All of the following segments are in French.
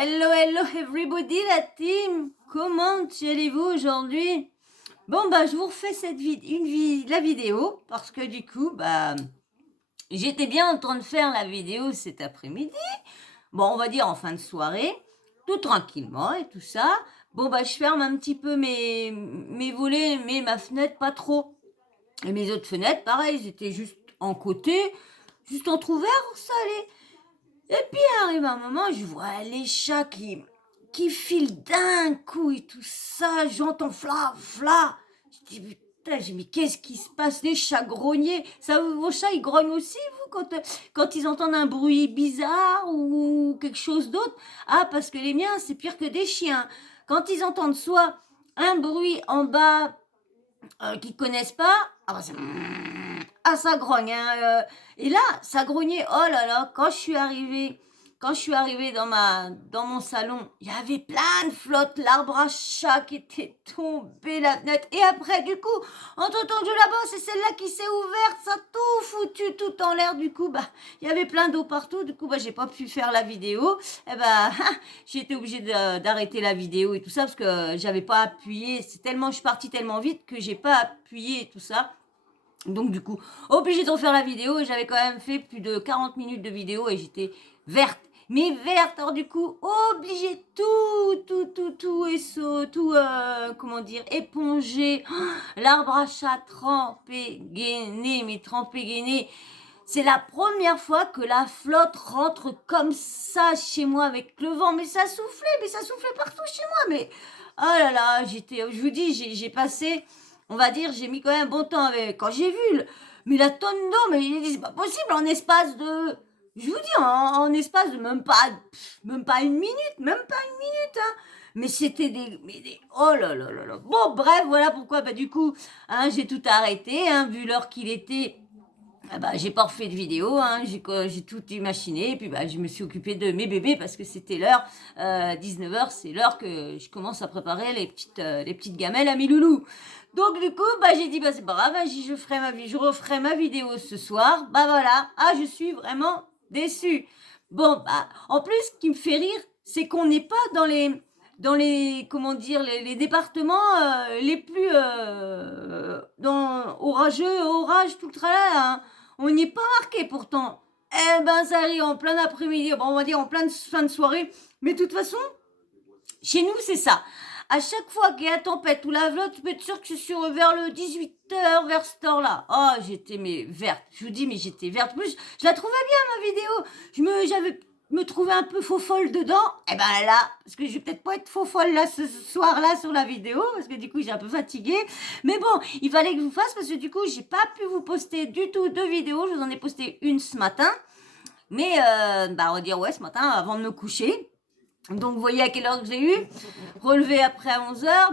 Hello everybody la team. Comment allez-vous aujourd'hui? Bon je vous refais la vidéo parce que du coup j'étais bien en train de faire la vidéo cet après-midi. Bon, on va dire en fin de soirée, tout tranquillement et tout ça. Bon je ferme un petit peu mes volets, mais ma fenêtre pas trop. Et mes autres fenêtres, pareil, j'étais juste en côté, juste entrouvert, ça allait. Et puis arrive un moment, je vois les chats qui filent d'un coup et tout ça, j'entends fla, fla. Je dis putain, mais qu'est-ce qui se passe? Les chats grognés, ça, vos chats ils grognent aussi, vous, quand ils entendent un bruit bizarre ou quelque chose d'autre? Ah, parce que les miens, c'est pire que des chiens. Quand ils entendent soit un bruit en bas qu'ils connaissent pas, ça grogne. Hein, et là, ça grognait. Oh là là, quand je suis arrivée dans mon salon, il y avait plein de flottes, l'arbre à chat qui était tombé la fenêtre. Et après, du coup, entre-temps, là-bas, c'est celle-là qui s'est ouverte, ça a tout foutu, tout en l'air. Du coup, il y avait plein d'eau partout. Du coup, j'ai pas pu faire la vidéo. Et j'ai été obligée d'arrêter la vidéo et tout ça parce que j'avais pas appuyé. Je suis partie tellement vite que j'ai pas appuyé et tout ça. Donc du coup, obligée de refaire la vidéo et j'avais quand même fait plus de 40 minutes de vidéo et j'étais verte. Mais verte, alors du coup, obligée comment dire, éponger. L'arbre à chat trempé, gainé, mais trempé, gainé. C'est la première fois que la flotte rentre comme ça chez moi avec le vent. Mais ça soufflait partout chez moi. Mais oh là là, je vous dis, j'ai passé, on va dire, j'ai mis quand même un bon temps avec. Quand j'ai vu mais la tonne d'eau, mais j'ai dit, c'est pas possible en espace de, je vous dis, en espace de même pas une minute, hein. Mais c'était oh là là là là. Bon, bref, voilà pourquoi, du coup, hein, j'ai tout arrêté, hein, vu l'heure qu'il était. J'ai pas refait de vidéo, hein, j'ai tout imaginé, et puis je me suis occupée de mes bébés parce que c'était l'heure, 19h, c'est l'heure que je commence à préparer les petites gamelles à mes loulous. Donc du coup, j'ai dit, c'est pas grave, je referai ma vidéo ce soir, voilà, je suis vraiment déçue. Bon, en plus, ce qui me fait rire, c'est qu'on n'est pas dans les comment dire, les départements les plus orage, tout le tralala, hein. On n'y est pas marqué pourtant. Ça arrive en plein après-midi, on va dire en pleine fin de soirée. Mais de toute façon, chez nous, c'est ça. À chaque fois qu'il y a la tempête ou la flotte, tu peux être sûr que je suis vers le 18h, vers cette heure-là. Oh, j'étais verte. Je vous dis, mais j'étais verte. Plus, je la trouvais bien, ma vidéo. J'avais me trouvé un peu faux folle dedans. Là, parce que je vais peut-être pas être faux folle là ce soir-là sur la vidéo, parce que du coup j'ai un peu fatiguée. Mais bon, il fallait que je vous fasse parce que du coup j'ai pas pu vous poster du tout de vidéo. Je vous en ai posté une ce matin. Mais on va dire ce matin avant de me coucher. Donc, vous voyez à quelle heure que j'ai eu. Relevé après 11h.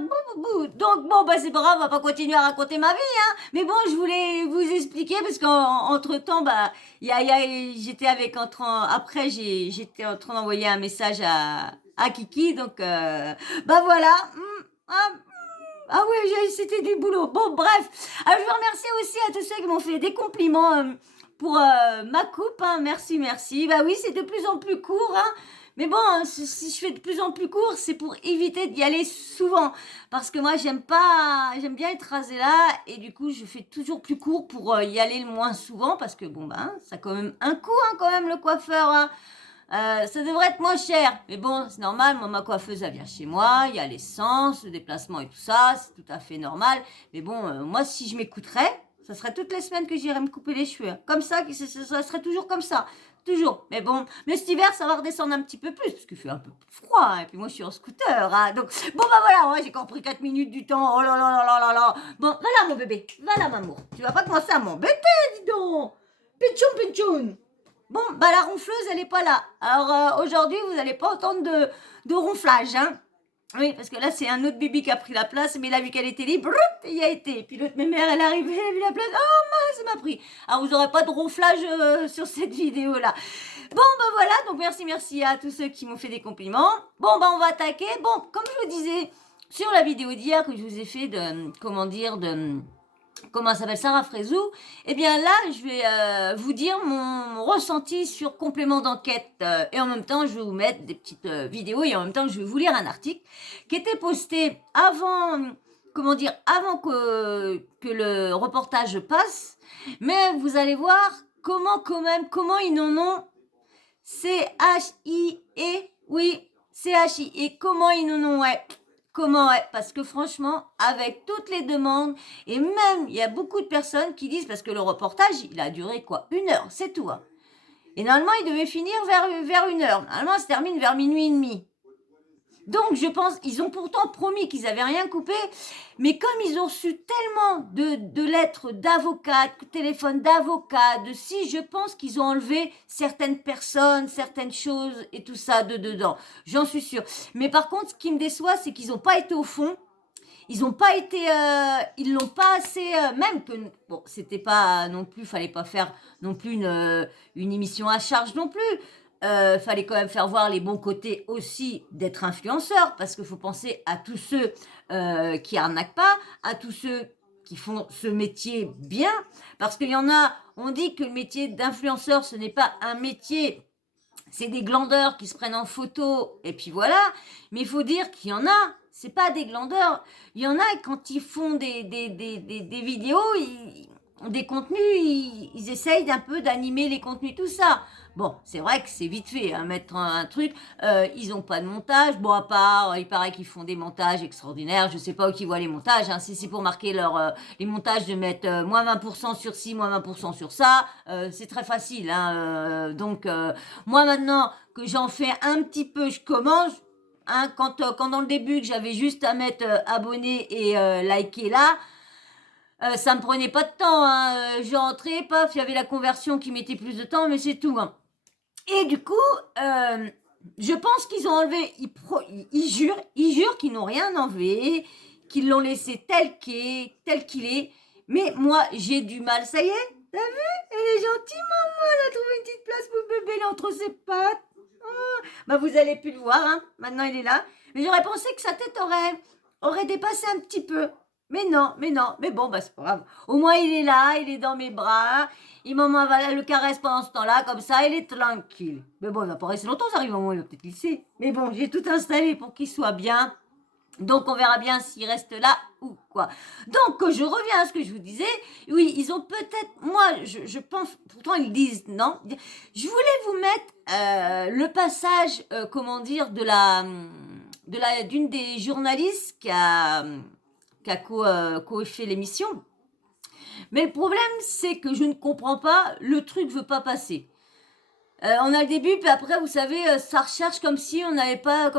Donc, c'est pas grave, on va pas continuer à raconter ma vie, hein. Mais bon, je voulais vous expliquer parce qu'entre-temps, j'étais après, j'étais en train d'envoyer un message à Kiki. Donc, voilà. Oui, c'était du boulot. Bon, bref. Alors, je veux remercier aussi à tous ceux qui m'ont fait des compliments pour ma coupe. Hein. Merci. Oui, c'est de plus en plus court, hein. Mais bon, si je fais de plus en plus court, c'est pour éviter d'y aller souvent. Parce que moi, j'aime bien être rasée là. Et du coup, je fais toujours plus court pour y aller le moins souvent. Parce que ça a quand même un coût, hein, quand même, le coiffeur, hein. Ça devrait être moins cher. Mais bon, c'est normal. Moi, ma coiffeuse, elle vient chez moi. Il y a l'essence, le déplacement et tout ça. C'est tout à fait normal. Mais bon, moi, si je m'écouterais, ça serait toutes les semaines que j'irais me couper les cheveux. Hein. Comme ça serait toujours comme ça. Toujours. Mais bon, mais cet hiver, ça va redescendre un petit peu plus, parce qu'il fait un peu froid, hein, et puis moi, je suis en scooter, hein, donc, voilà, j'ai encore pris 4 minutes du temps, oh là là là là là là. Bon, voilà, mon bébé, voilà, maman, tu vas pas commencer à m'embêter, dis donc. Pitchoun. Bon, la ronfleuse, elle est pas là. Alors, aujourd'hui, vous allez pas entendre de ronflage, hein. Oui, parce que là, c'est un autre bébé qui a pris la place, mais il a vu qu'elle était libre, et il y a été. Et puis l'autre mère, elle est arrivée, elle a vu la place, oh, ça m'a pris. Alors, vous n'aurez pas de ronflage sur cette vidéo-là. Bon, voilà, donc merci à tous ceux qui m'ont fait des compliments. Bon, on va attaquer. Bon, comme je vous disais, sur la vidéo d'hier que je vous ai fait comment ça s'appelle, Sarah Frézou, eh bien là, je vais vous dire mon ressenti sur complément d'enquête et en même temps, je vais vous mettre des petites vidéos et en même temps, je vais vous lire un article qui était posté avant, comment dire, avant que le reportage passe, mais vous allez voir comment quand même, comment ils en ont C-H-I-E, oui, C-H-I-E, comment ils en ont, ouais. Comment, ouais, parce que franchement, avec toutes les demandes, et même, il y a beaucoup de personnes qui disent, parce que le reportage, il a duré quoi, 1 heure, c'est tout. Hein. Et normalement, il devait finir vers 1 heure. Normalement, ça se termine vers minuit et demi. Donc, je pense, ils ont pourtant promis qu'ils n'avaient rien coupé, mais comme ils ont reçu tellement de lettres d'avocats, de téléphones d'avocats, je pense qu'ils ont enlevé certaines personnes, certaines choses et tout ça de dedans. J'en suis sûre. Mais par contre, ce qui me déçoit, c'est qu'ils n'ont pas été au fond. Ils n'ont pas été, ils l'ont pas assez, même que, bon, c'était pas non plus, fallait pas faire non plus une émission à charge non plus. Fallait quand même faire voir les bons côtés aussi d'être influenceur, parce qu'il faut penser à tous ceux qui arnaquent pas, à tous ceux qui font ce métier bien, parce qu'il y en a, on dit que le métier d'influenceur, ce n'est pas un métier, c'est des glandeurs qui se prennent en photo, et puis voilà, mais il faut dire qu'il y en a, c'est pas des glandeurs, il y en a quand ils font des vidéos, des contenus, ils essayent un peu d'animer les contenus, tout ça. Bon, c'est vrai que c'est vite fait, hein, mettre un truc. Ils n'ont pas de montage. Bon, à part, il paraît qu'ils font des montages extraordinaires. Je sais pas où ils voient les montages. Hein. Si c'est pour marquer les montages de mettre moins 20% sur ci, moins 20% sur ça, c'est très facile. Hein, donc, moi maintenant que j'en fais un petit peu, je commence. Hein, quand dans le début que j'avais juste à mettre abonner et liker là, ça me prenait pas de temps, hein. J'entrais, paf, il y avait la conversion qui mettait plus de temps, mais c'est tout. Hein. Et du coup, je pense qu'ils ont enlevé, ils jurent qu'ils n'ont rien enlevé, qu'ils l'ont laissé tel qu'il est. Mais moi, j'ai du mal, ça y est, t'as vu? Elle est gentille, maman, elle a trouvé une petite place pour bébé, elle est entre ses pattes. Oh. Bah, vous allez plus le voir, hein. Maintenant il est là. Mais j'aurais pensé que sa tête aurait dépassé un petit peu. Mais non, mais bon, bah c'est pas grave. Au moins il est là, il est dans mes bras, il maman va le caresse pendant ce temps-là, comme ça, il est tranquille. Mais bon, il va pas rester longtemps, ça arrive un moment, il va peut-être glisser. Mais bon, j'ai tout installé pour qu'il soit bien. Donc on verra bien s'il reste là ou quoi. Donc je reviens à ce que je vous disais. Oui, ils ont peut-être, moi je pense, pourtant ils disent non. Je voulais vous mettre le passage, comment dire, d'une des journalistes qui a co-fait l'émission. Mais le problème, c'est que je ne comprends pas, le truc veut pas passer. On a le début, puis après, vous savez, ça recherche comme si j'avais pas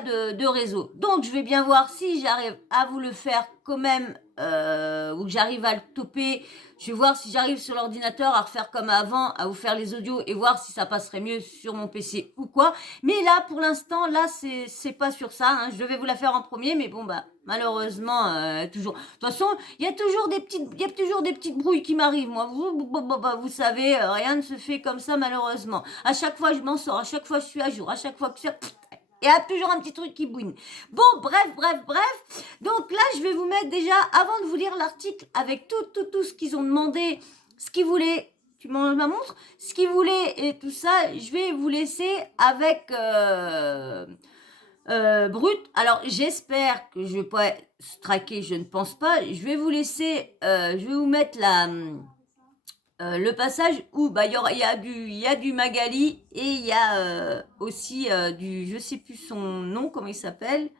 de réseau. Donc, je vais bien voir si j'arrive à vous le faire quand même, ou que j'arrive à le toper. Je vais voir si j'arrive sur l'ordinateur à refaire comme avant, à vous faire les audios et voir si ça passerait mieux sur mon PC ou quoi. Mais là, pour l'instant, là, c'est pas sur ça. Hein. Je devais vous la faire en premier, mais bon, bah, malheureusement, toujours. De toute façon, il y a toujours des petites brouilles qui m'arrivent. Moi, vous savez, rien ne se fait comme ça, malheureusement. À chaque fois, je m'en sors. À chaque fois, je suis à jour. À chaque fois que je il y a toujours un petit truc qui bouine. Bon, bref. Donc là, je vais vous mettre déjà, avant de vous lire l'article, avec tout ce qu'ils ont demandé, ce qu'ils voulaient, tu m'en montres, ce qu'ils voulaient et tout ça, je vais vous laisser avec Brut. Alors, j'espère que je vais pas straquer, je ne pense pas. Je vais vous laisser, je vais vous mettre le passage où bah, il y a du Magali et il y a aussi je sais plus son nom, comment il s'appelle.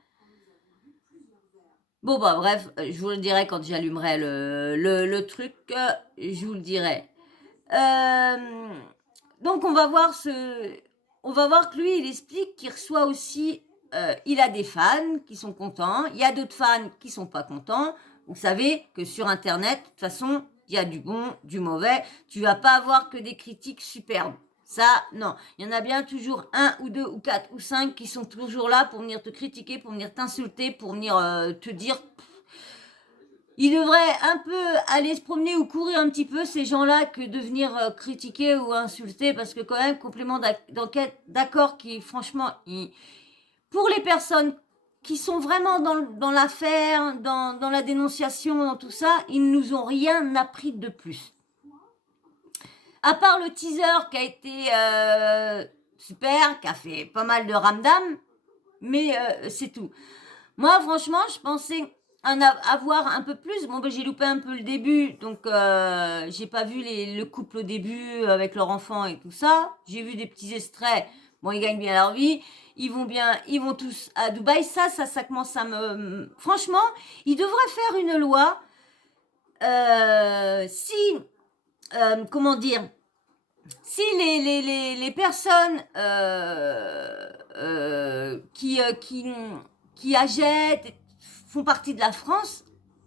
Bon bah bref, je vous le dirai quand j'allumerai le truc, je vous le dirai. Donc on va voir que lui il explique qu'il reçoit aussi, il a des fans qui sont contents, il y a d'autres fans qui sont pas contents. Vous savez que sur internet, de toute façon, il y a du bon, du mauvais. Tu vas pas avoir que des critiques superbes. Ça, non. Il y en a bien toujours 1 ou 2 ou 4 ou 5 qui sont toujours là pour venir te critiquer, pour venir t'insulter, pour venir te dire... Ils devraient un peu aller se promener ou courir un petit peu, ces gens-là, que de venir critiquer ou insulter, parce que quand même, complément d'enquête, d'accord, qui franchement, pour les personnes qui sont vraiment dans l'affaire, dans la dénonciation, dans tout ça, ils nous ont rien appris de plus. À part le teaser qui a été super, qui a fait pas mal de ramdam, mais c'est tout. Moi, franchement, je pensais en avoir un peu plus. Bon, ben, j'ai loupé un peu le début, donc j'ai pas vu le couple au début avec leur enfant et tout ça. J'ai vu des petits extraits. Bon, ils gagnent bien leur vie. Ils vont bien, ils vont tous à Dubaï. Ça commence à me... Franchement, ils devraient faire une loi. Comment dire, si les personnes qui achètent, font partie de la France,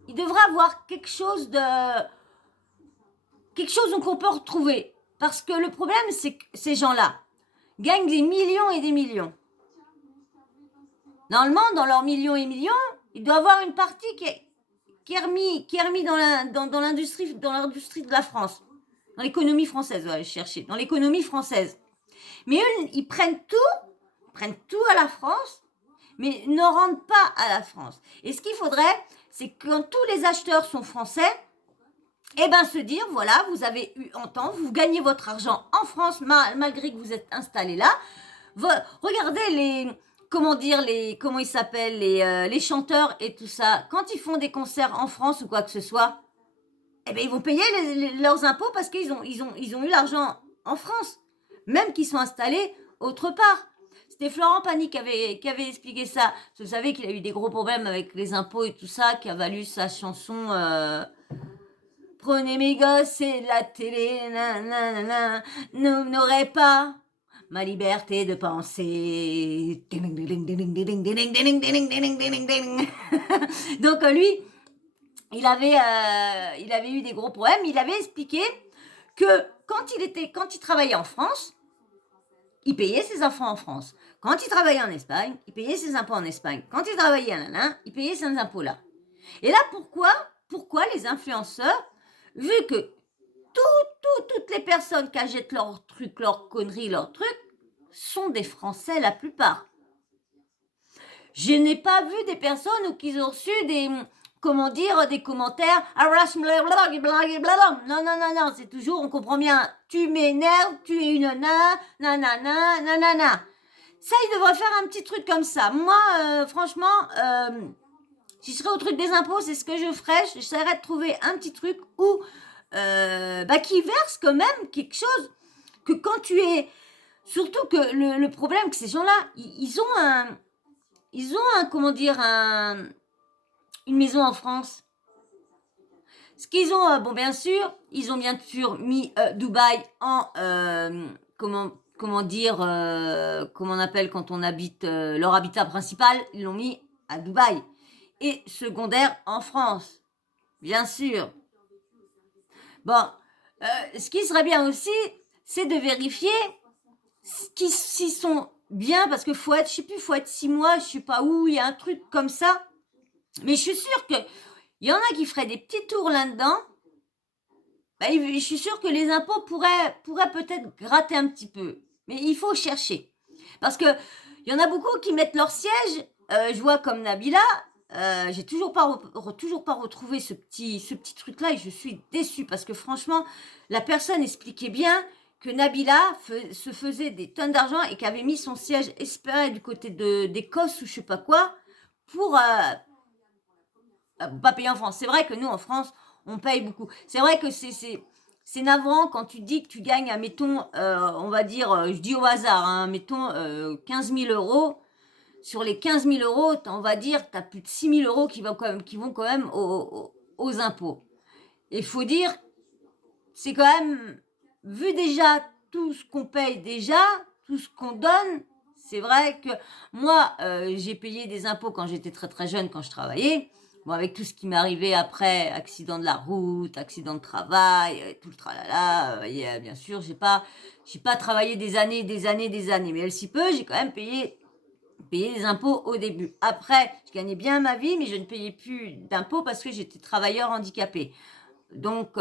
il devrait avoir quelque chose qu'on peut retrouver. Parce que le problème, c'est que ces gens-là gagnent des millions et des millions. Normalement, dans leurs millions et millions, il doit y avoir une partie qui est remis dans l'industrie de la France. Dans l'économie française, on va chercher. Dans l'économie française. Mais eux, ils prennent tout à la France, mais ne rendent pas à la France. Et ce qu'il faudrait, c'est que quand tous les acheteurs sont français, eh ben se dire, voilà, vous avez eu en temps, vous gagnez votre argent en France, malgré que vous êtes installé là. Regardez comment ils s'appellent, les chanteurs et tout ça. Quand ils font des concerts en France ou quoi que ce soit, eh ben ils vont payer leurs impôts parce qu'ils ont eu l'argent en France, même qu'ils sont installés autre part. C'était Florent Pagny qui avait expliqué ça. Vous savez qu'il a eu des gros problèmes avec les impôts et tout ça, qui a valu sa chanson Prenez mes gosses et la télé, n'aurait pas ma liberté de penser. Donc lui, il avait eu des gros problèmes. Il avait expliqué que quand il travaillait en France, il payait ses impôts en France. Quand il travaillait en Espagne, il payait ses impôts en Espagne. Quand il travaillait à l'Inde, il payait ses impôts là. Et là, pourquoi les influenceurs, vu que toutes les personnes qui achètent leurs trucs, leurs conneries, leurs trucs, sont des Français la plupart. Je n'ai pas vu des personnes qui ont reçu des commentaires. Non, c'est toujours, on comprend bien, tu m'énerves, tu es une nana, nanana. Ça, il devrait faire un petit truc comme ça. Moi, franchement, si je serais au truc des impôts, c'est ce que je ferais. J'essaierais de trouver un petit truc où qui verse quand même quelque chose que quand tu es... Surtout que le problème, que ces gens-là, ils ont une maison en France. Ce qu'ils ont, bien sûr, ils ont bien sûr mis Dubaï en, comment on appelle quand on habite, leur habitat principal, ils l'ont mis à Dubaï. Et secondaire en France, bien sûr. Bon, ce qui serait bien aussi, c'est de vérifier s'ils sont bien, parce que faut être 6 mois, je sais pas où, il y a un truc comme ça. Mais je suis sûre qu'il y en a qui feraient des petits tours là-dedans. Je suis sûre que les impôts pourraient peut-être gratter un petit peu. Mais il faut chercher. Parce que il y en a beaucoup qui mettent leur siège. Je vois comme Nabila. J'ai toujours pas retrouvé ce petit truc-là et je suis déçue parce que franchement, la personne expliquait bien que Nabila se faisait des tonnes d'argent et qu'avait mis son siège espéré du côté d'Écosse ou je sais pas quoi pour pas payer en France. C'est vrai que nous, en France, on paye beaucoup. C'est vrai que c'est navrant quand tu dis que tu gagnes, admettons, on va dire, je dis au hasard, hein, mettons 15 000 euros. Sur les 15 000 euros, on va dire, tu as plus de 6 000 euros qui vont quand même aux impôts. Et il faut dire, c'est quand même, vu déjà tout ce qu'on paye déjà, tout ce qu'on donne, c'est vrai que moi, j'ai payé des impôts quand j'étais très très jeune, quand je travaillais. Bon, avec tout ce qui m'est arrivé après, accident de la route, accident de travail, tout le tralala, bien sûr, j'ai pas travaillé des années, mais elle si peu, j'ai quand même payé des impôts au début. Après, je gagnais bien ma vie, mais je ne payais plus d'impôts parce que j'étais travailleur handicapé. Donc,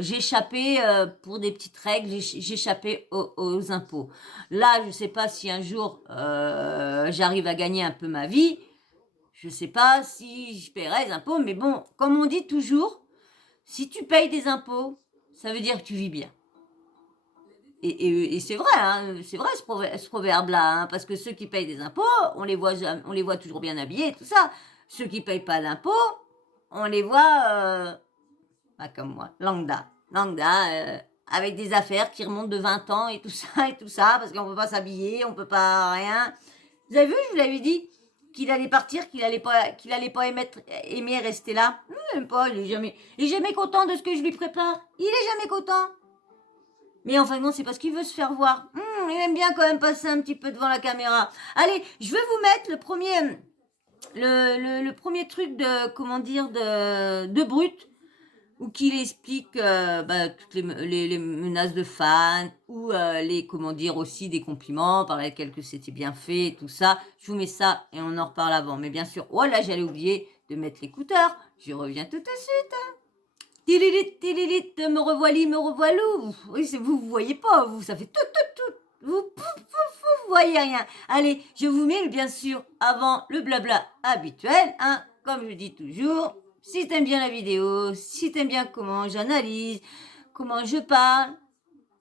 j'échappais pour des petites règles, j'échappais aux impôts. Là, je ne sais pas si un jour j'arrive à gagner un peu ma vie. Je ne sais pas si je paierai les impôts, mais bon, comme on dit toujours, si tu payes des impôts, ça veut dire que tu vis bien. Et c'est vrai, hein, c'est vrai ce proverbe-là, hein, parce que ceux qui payent des impôts, on les voit toujours bien habillés et tout ça. Ceux qui payent pas d'impôts, on les voit pas comme moi, lambda, avec des affaires qui remontent de 20 ans et tout ça, parce qu'on peut pas s'habiller, on peut pas rien. Vous avez vu, je vous l'avais dit, qu'il allait partir, qu'il allait pas aimer rester là. Même pas, il est jamais content de ce que je lui prépare. Il est jamais content. Mais en fin de compte, c'est parce qu'il veut se faire voir. Il aime bien quand même passer un petit peu devant la caméra. Allez, je vais vous mettre le premier truc de, comment dire, de Brut, où qu'il explique toutes les menaces de fans, ou les, comment dire, aussi des compliments par lesquels que c'était bien fait, et tout ça. Je vous mets ça et on en reparle avant. Mais bien sûr, oh là, j'allais oublier de mettre l'écouteur. Je reviens tout de suite. Tililit, me revoilou. Oui, vous voyez pas, vous, ça fait tout. Vous voyez rien. Allez, je vous mets bien sûr avant le blabla habituel, hein, comme je dis toujours. Si t'aimes bien la vidéo, si t'aimes bien comment j'analyse, comment je parle,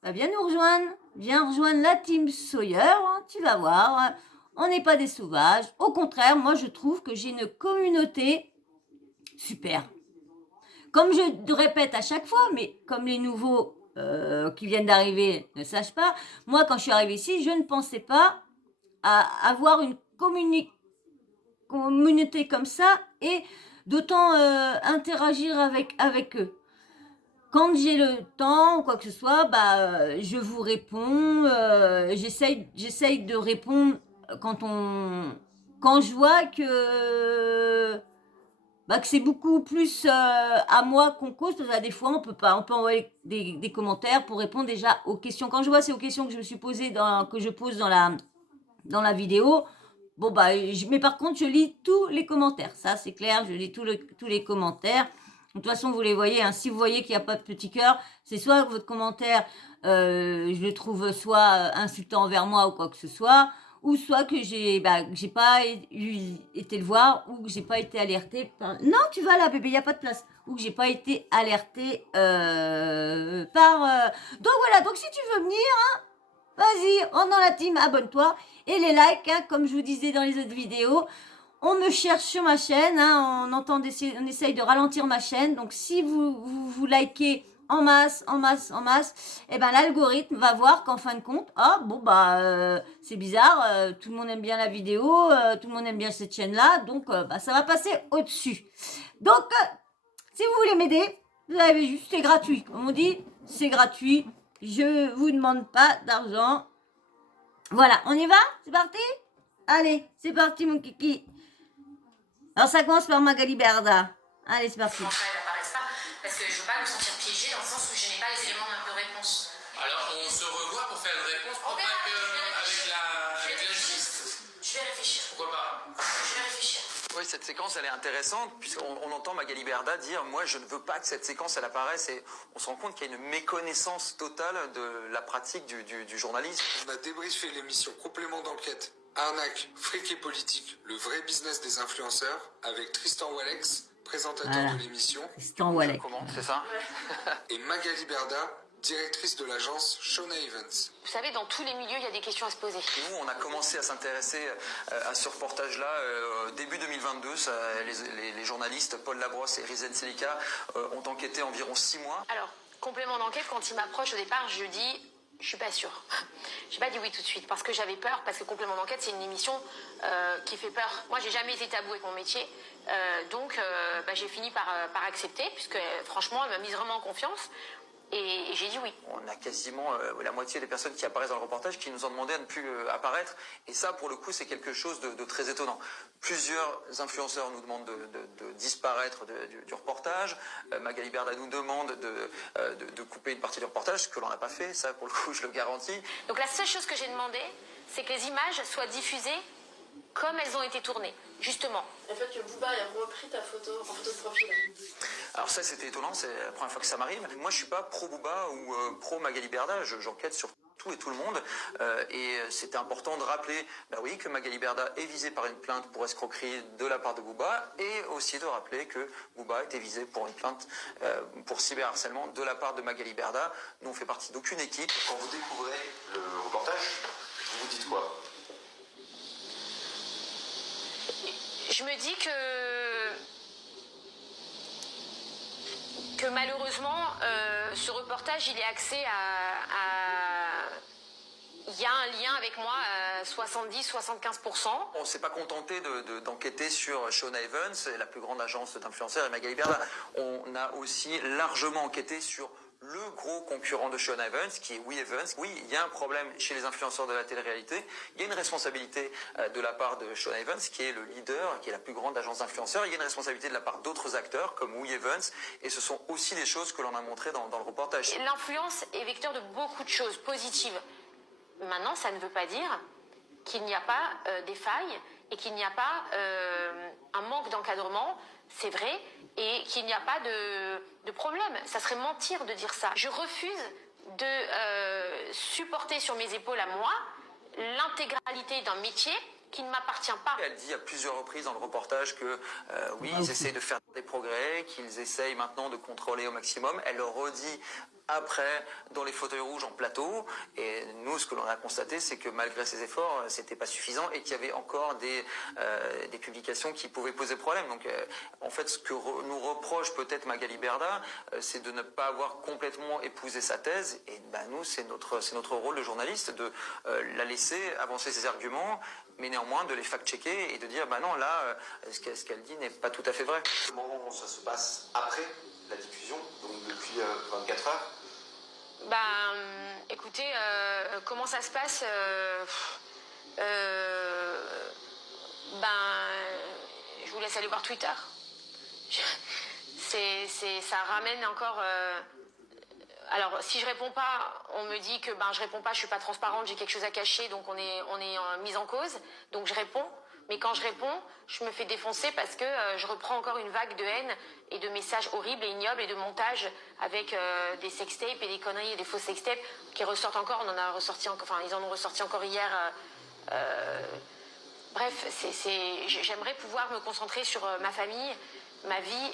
bah viens nous rejoindre. Viens rejoindre la team Sawyer, hein, tu vas voir. Hein. On n'est pas des sauvages. Au contraire, moi je trouve que j'ai une communauté super. Comme je répète à chaque fois, mais comme les nouveaux qui viennent d'arriver ne sachent pas, moi quand je suis arrivée ici, je ne pensais pas à avoir une communauté comme ça et d'autant interagir avec eux. Quand j'ai le temps ou quoi que ce soit, je vous réponds. J'essaye de répondre quand je vois que c'est beaucoup plus à moi qu'on cause, parce que des fois, on peut envoyer des commentaires pour répondre déjà aux questions. Quand je vois c'est aux questions que je me suis posées, que je pose dans la vidéo, bon, mais par contre, je lis tous les commentaires. Ça, c'est clair, je lis tous les commentaires. De toute façon, vous les voyez, hein, si vous voyez qu'il n'y a pas de petit cœur, c'est soit que votre commentaire, je le trouve soit insultant envers moi ou quoi que ce soit, ou soit que j'ai pas été le voir, ou que j'ai pas été alertée par... Non, tu vas là, bébé, il n'y a pas de place. Ou que j'ai pas été alertée par... Donc voilà, donc si tu veux venir, hein, vas-y, rentre dans la team, abonne-toi. Et les likes, hein, comme je vous disais dans les autres vidéos, on me cherche sur ma chaîne, hein, on essaye de ralentir ma chaîne. Donc si vous likez en masse, eh ben l'algorithme va voir qu'en fin de compte, c'est bizarre, tout le monde aime bien la vidéo, tout le monde aime bien cette chaîne-là, donc ça va passer au-dessus. Donc, si vous voulez m'aider, vous avez juste, c'est gratuit. Comme on dit, c'est gratuit. Je vous demande pas d'argent. Voilà, on y va? C'est parti? Allez, c'est parti mon kiki. Alors ça commence par Magali Berda. Allez, c'est parti. Comment ça, elle n'apparaisse pas? Parce que je ne veux pas me sentir piégée dans le sens où je n'ai pas les éléments de réponse. Alors on se revoit pour faire une réponse, pour pas qu'avec la liste. Je vais réfléchir. Pourquoi pas? Je vais réfléchir. Oui, cette séquence, elle est intéressante, puisqu'on entend Magali Berda dire « Moi, je ne veux pas que cette séquence, elle apparaisse », et on se rend compte qu'il y a une méconnaissance totale de la pratique du journalisme. On a débriefé l'émission Complément d'enquête, Arnaque, fric et politique, le vrai business des influenceurs, avec Tristan Walex, présentateur de l'émission. Tristan Walex. Comment, c'est ça? Et Magali Berda, directrice de l'agence Shona Evans. Vous savez, dans tous les milieux, il y a des questions à se poser. Nous, on a commencé à s'intéresser à ce reportage-là début 2022. Les journalistes Paul Labrosse et Rizen Selika ont enquêté environ 6 mois. Alors, complément d'enquête, quand il m'approche au départ, je dis... Je suis pas sûre. J'ai pas dit oui tout de suite parce que j'avais peur, parce que complément d'enquête, c'est une émission qui fait peur. Moi, j'ai jamais été tabou avec mon métier, donc j'ai fini par accepter, puisque franchement, elle m'a mise vraiment en confiance. Et j'ai dit oui. On a quasiment la moitié des personnes qui apparaissent dans le reportage qui nous ont demandé à ne plus apparaître. Et ça, pour le coup, c'est quelque chose de très étonnant. Plusieurs influenceurs nous demandent de disparaître du reportage. Magali Berda nous demande de couper une partie du reportage, ce que l'on n'a pas fait. Ça, pour le coup, je le garantis. Donc la seule chose que j'ai demandé, c'est que les images soient diffusées comme elles ont été tournées, justement. Le fait que Booba ait repris ta photo en photo de profil. Alors ça, c'était étonnant, c'est la première fois que ça m'arrive. Moi, je suis pas pro Booba ou pro Magali Berda, j'enquête sur tout et tout le monde. Et c'était important de rappeler, bah oui, que Magali Berda est visée par une plainte pour escroquerie de la part de Booba, et aussi de rappeler que Booba était visé pour une plainte pour cyberharcèlement de la part de Magali Berda. Nous, on fait partie d'aucune équipe. Quand vous découvrez le reportage, vous vous dites quoi? Je me dis que malheureusement, ce reportage, il est axé il y a un lien avec moi à 70-75%. On ne s'est pas contenté d'enquêter sur Shona Evans, la plus grande agence d'influenceurs, et Magali Berda. On a aussi largement enquêté sur le gros concurrent de Shona Evans, qui est We Evans. Oui, il y a un problème chez les influenceurs de la télé-réalité. Il y a une responsabilité de la part de Shona Evans, qui est le leader, qui est la plus grande agence d'influenceurs. Il y a une responsabilité de la part d'autres acteurs, comme We Evans. Et ce sont aussi des choses que l'on a montrées dans le reportage. L'influence est vecteur de beaucoup de choses positives. Maintenant, ça ne veut pas dire qu'il n'y a pas des failles et qu'il n'y a pas un manque d'encadrement, c'est vrai, et qu'il n'y a pas de problème. Ça serait mentir de dire ça. Je refuse de supporter sur mes épaules à moi l'intégralité d'un métier qui ne m'appartient pas. Elle dit à plusieurs reprises dans le reportage que oui, ils essayent de faire des progrès, qu'ils essayent maintenant de contrôler au maximum. Elle le redit après dans les fauteuils rouges en plateau. Et nous, ce que l'on a constaté, c'est que malgré ces efforts, c'était pas suffisant et qu'il y avait encore des publications qui pouvaient poser problème. Donc, en fait, ce que nous reproche peut-être Magali Berda, c'est de ne pas avoir complètement épousé sa thèse. Et ben, nous, c'est notre rôle de journaliste de la laisser avancer ses arguments, mais néanmoins de les fact-checker et de dire, bah non, là, ce qu'elle dit n'est pas tout à fait vrai. Comment ça se passe après la diffusion, donc depuis 24 heures? Écoutez, comment ça se passe je vous laisse aller voir Twitter. Ça ramène encore... Alors, si je réponds pas, on me dit que je réponds pas, je suis pas transparente, j'ai quelque chose à cacher, donc on est mise en cause. Donc je réponds, mais quand je réponds, je me fais défoncer parce que je reprends encore une vague de haine et de messages horribles et ignobles et de montages avec des sextapes et des conneries et des faux sextapes qui ressortent encore. Ils en ont ressorti encore hier. Bref, j'aimerais pouvoir me concentrer sur ma famille, ma vie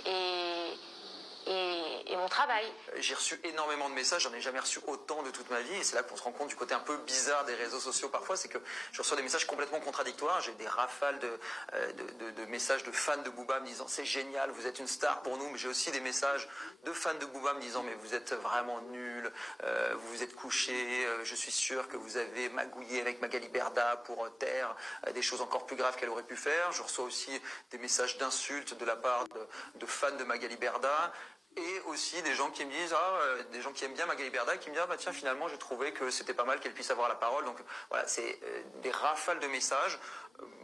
et mon travail. J'ai reçu énormément de messages, j'en ai jamais reçu autant de toute ma vie, et c'est là qu'on se rend compte du côté un peu bizarre des réseaux sociaux parfois, c'est que je reçois des messages complètement contradictoires. J'ai des rafales de messages de fans de Booba me disant c'est génial, vous êtes une star pour nous, mais j'ai aussi des messages de fans de Booba me disant mais vous êtes vraiment nuls, vous vous êtes couchés, je suis sûr que vous avez magouillé avec Magali Berda pour taire des choses encore plus graves qu'elle aurait pu faire. Je reçois aussi des messages d'insultes de la part de fans de Magali Berda. Et aussi des gens qui me disent, des gens qui aiment bien Magali Berda, qui me disent, tiens, finalement, j'ai trouvé que c'était pas mal qu'elle puisse avoir la parole. Donc voilà, c'est des rafales de messages,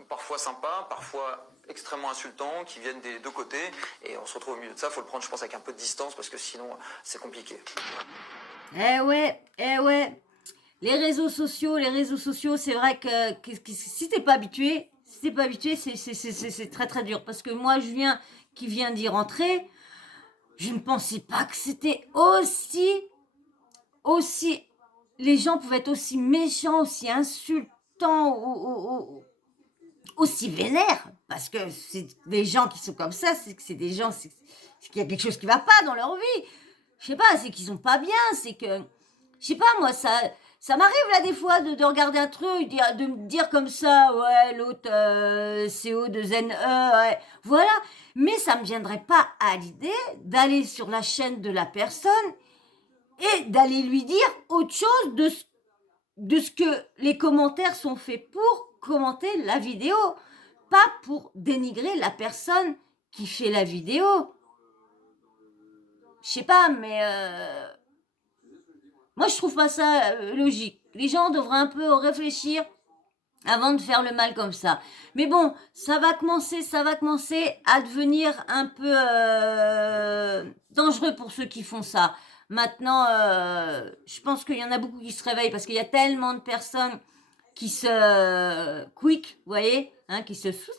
parfois sympas, parfois extrêmement insultants, qui viennent des deux côtés. Et on se retrouve au milieu de ça. Il faut le prendre, je pense, avec un peu de distance, parce que sinon, c'est compliqué. Eh ouais. Les réseaux sociaux, c'est vrai que si t'es pas habitué, c'est très très dur. Parce que moi, qui viens d'y rentrer, je ne pensais pas que c'était aussi, les gens pouvaient être aussi méchants, aussi insultants, aussi vénères. Parce que c'est des gens qui sont comme ça, c'est qu'il y a quelque chose qui va pas dans leur vie. Je sais pas, c'est qu'ils sont pas bien, c'est que, je sais pas, moi, ça m'arrive là des fois de regarder un truc, de me dire comme ça, ouais, l'autre, CO2NE, ouais, voilà. Mais ça me viendrait pas à l'idée d'aller sur la chaîne de la personne et d'aller lui dire autre chose de ce que les commentaires sont faits pour commenter la vidéo, pas pour dénigrer la personne qui fait la vidéo. Je sais pas, mais moi je trouve pas ça logique. Les gens devraient un peu réfléchir avant de faire le mal comme ça. Mais bon, ça va commencer à devenir un peu dangereux pour ceux qui font ça. Maintenant, je pense qu'il y en a beaucoup qui se réveillent parce qu'il y a tellement de personnes qui se quick, vous voyez, hein, qui se soute.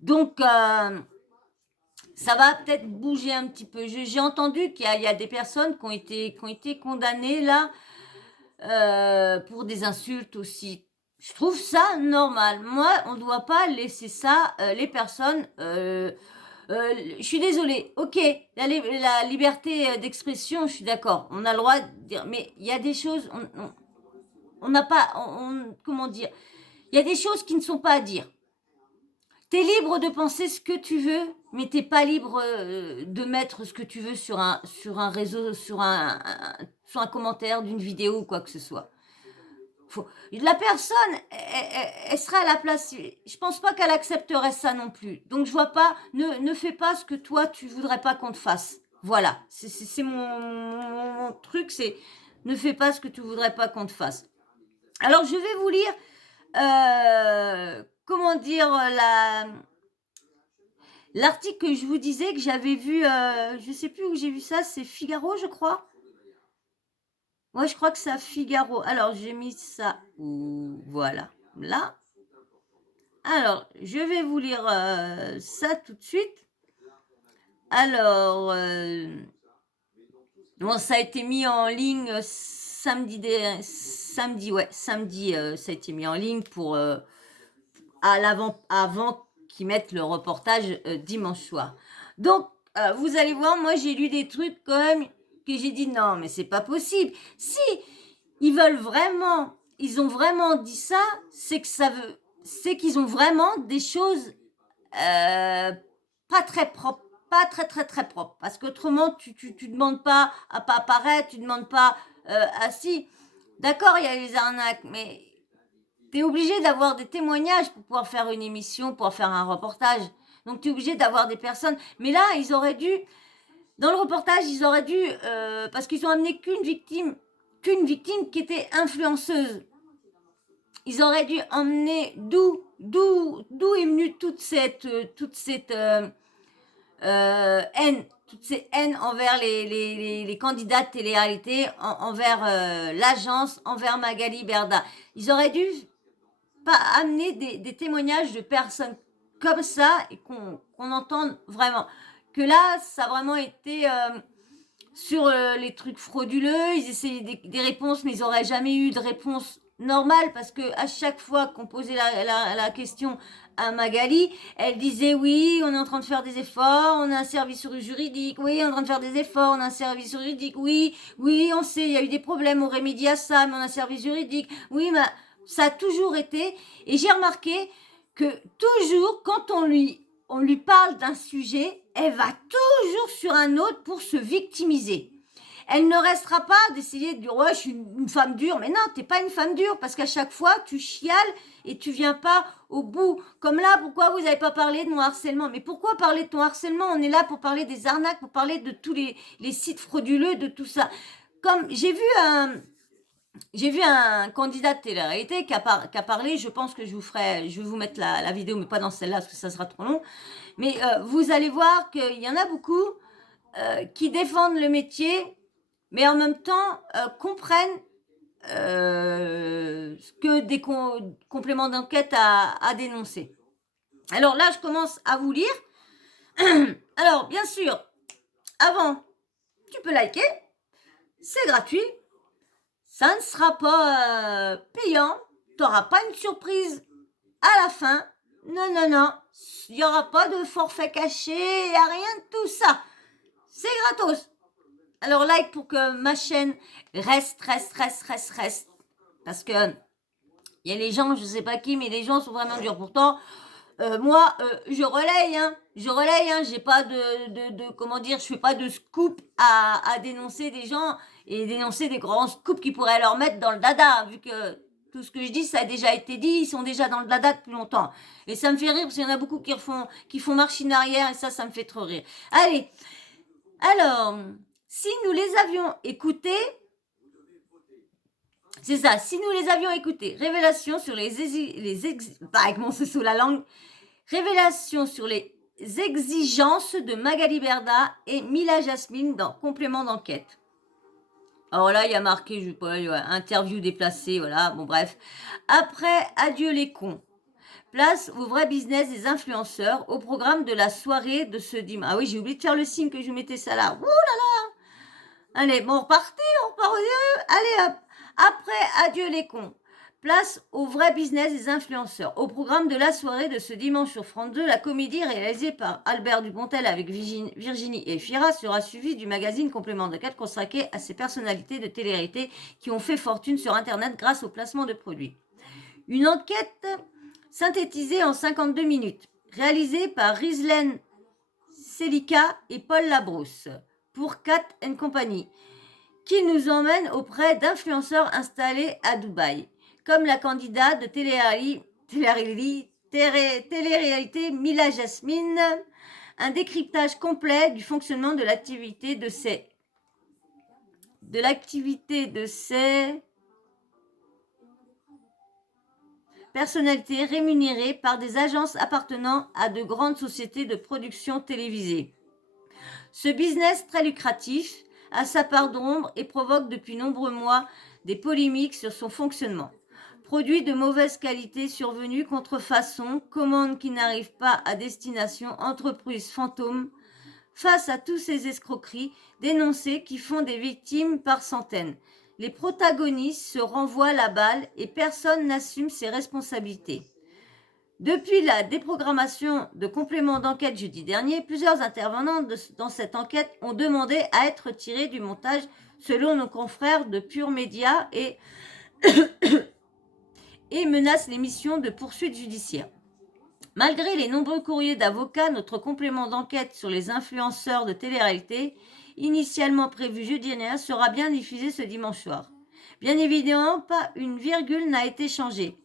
Donc, ça va peut-être bouger un petit peu. J'ai entendu qu'il y a des personnes qui ont été condamnées là pour des insultes aussi. Je trouve ça normal. Moi, on ne doit pas laisser ça, les personnes... je suis désolée, ok, la liberté d'expression, je suis d'accord, on a le droit de dire, mais il y a des choses, on n'a pas, comment dire, il y a des choses qui ne sont pas à dire. T'es libre de penser ce que tu veux, mais t'es pas libre de mettre ce que tu veux sur un réseau, sur un commentaire d'une vidéo ou quoi que ce soit. La personne, elle sera à la place. Je pense pas qu'elle accepterait ça non plus. Donc je vois pas. Ne fais pas ce que toi tu voudrais pas qu'on te fasse. Voilà, c'est mon truc. C'est ne fais pas ce que tu voudrais pas qu'on te fasse. Alors je vais vous lire. Comment dire l'article que je vous disais que j'avais vu. Je sais plus où j'ai vu ça. C'est Figaro, je crois. Moi, je crois que c'est à Figaro. Alors, j'ai mis ça. Voilà. Là. Alors, je vais vous lire ça tout de suite. Alors, bon, ça a été mis en ligne samedi, ça a été mis en ligne pour avant qu'ils mettent le reportage dimanche soir. Donc, vous allez voir, moi, j'ai lu des trucs quand même que j'ai dit non, mais c'est pas possible. Si ils veulent vraiment, ils ont vraiment dit ça, c'est qu'ils ont vraiment des choses pas très propres, pas très propres. Parce qu'autrement, tu demandes pas à pas apparaître, tu demandes pas si. D'accord, il y a les arnaques, mais t'es obligé d'avoir des témoignages pour pouvoir faire une émission, pour faire un reportage. Donc tu es obligé d'avoir des personnes. Mais là, ils auraient dû. Dans le reportage, ils auraient dû, parce qu'ils ont amené qu'une victime qui était influenceuse. Ils auraient dû emmener d'où est venue toute cette haine, toutes ces haines envers les candidats de télé-réalité, envers l'agence, envers Magali Berda. Ils auraient dû pas amener des témoignages de personnes comme ça et qu'on entende vraiment. Que là, ça a vraiment été sur les trucs frauduleux. Ils essayaient des réponses, mais ils n'auraient jamais eu de réponse normale parce que à chaque fois qu'on posait la question à Magali, elle disait oui, on est en train de faire des efforts, on a un service juridique, oui, on est en train de faire des efforts, on a un service juridique, oui, on sait, il y a eu des problèmes, on remédie à ça, mais on a un service juridique, oui, mais ça a toujours été. Et j'ai remarqué que toujours, quand on lui parle d'un sujet, elle va toujours sur un autre pour se victimiser. Elle ne restera pas d'essayer de dire « Ouais, je suis une femme dure ». Mais non, t'es pas une femme dure parce qu'à chaque fois, tu chiales et tu viens pas au bout. Comme là, pourquoi vous n'avez pas parlé de mon harcèlement? Mais pourquoi parler de ton harcèlement? On est là pour parler des arnaques, pour parler de tous les sites frauduleux, de tout ça. Comme j'ai vu un candidat de télé-réalité qui a parlé, je pense que je vais vous mettre la vidéo, mais pas dans celle-là parce que ça sera trop long. Mais vous allez voir qu'il y en a beaucoup qui défendent le métier, mais en même temps comprennent ce que des compléments d'enquête à dénoncer. Alors là, je commence à vous lire. Alors, bien sûr, avant, tu peux liker, c'est gratuit. Ça ne sera pas payant. Tu n'auras pas une surprise à la fin. Non. Il n'y aura pas de forfait caché. Il n'y a rien de tout ça. C'est gratos. Alors like pour que ma chaîne reste. Parce que il y a les gens, je ne sais pas qui, mais les gens sont vraiment durs. Pourtant, moi, je relaye. J'ai pas comment dire, je fais pas de scoop à dénoncer des gens et dénoncer des grands scoops qui pourraient leur mettre dans le dada, vu que tout ce que je dis, ça a déjà été dit, ils sont déjà dans le dada depuis longtemps. Et ça me fait rire, parce qu'il y en a beaucoup qui font machine arrière, et ça me fait trop rire. Allez, alors, si nous les avions écoutés, c'est ça, si nous les avions écoutés, révélation sur avec mon sous la langue, révélation sur les exigences de Magali Berda et Mila Jasmine dans Complément d'enquête. Alors là, il y a marqué, je sais pas, ouais, interview déplacée, voilà, bon bref. Après, adieu les cons. Place au vrai business des influenceurs au programme de la soirée de ce dimanche. Ah oui, j'ai oublié de faire le signe que je mettais ça là. Ouh là là. Allez, bon, repartez, on repart au début. Allez hop. Après, adieu les cons. Place au vrai business des influenceurs. Au programme de la soirée de ce dimanche sur France 2, la comédie réalisée par Albert Dupontel avec Virginie et Fira sera suivie du magazine Complément d'enquête consacré à ces personnalités de télé-réalité qui ont fait fortune sur Internet grâce au placement de produits. Une enquête synthétisée en 52 minutes, réalisée par Rizlen Selika et Paul Labrousse pour Cat Company, qui nous emmène auprès d'influenceurs installés à Dubaï, comme la candidate de télé-réalité Mila Jasmine, un décryptage complet du fonctionnement de l'activité de ces personnalités rémunérées par des agences appartenant à de grandes sociétés de production télévisée. Ce business très lucratif a sa part d'ombre et provoque depuis nombreux mois des polémiques sur son fonctionnement. Produits de mauvaise qualité survenus, contrefaçons, commandes qui n'arrivent pas à destination, entreprises fantômes. Face à tous ces escroqueries dénoncées qui font des victimes par centaines, les protagonistes se renvoient la balle et personne n'assume ses responsabilités. Depuis la déprogrammation de complément d'enquête jeudi dernier, plusieurs intervenants dans cette enquête ont demandé à être retirés du montage selon nos confrères de Pure Média et menacent l'émission de poursuites judiciaires. Malgré les nombreux courriers d'avocats, notre complément d'enquête sur les influenceurs de télé-réalité, initialement prévu jeudi dernier, sera bien diffusé ce dimanche soir. Bien évidemment, pas une virgule n'a été changée,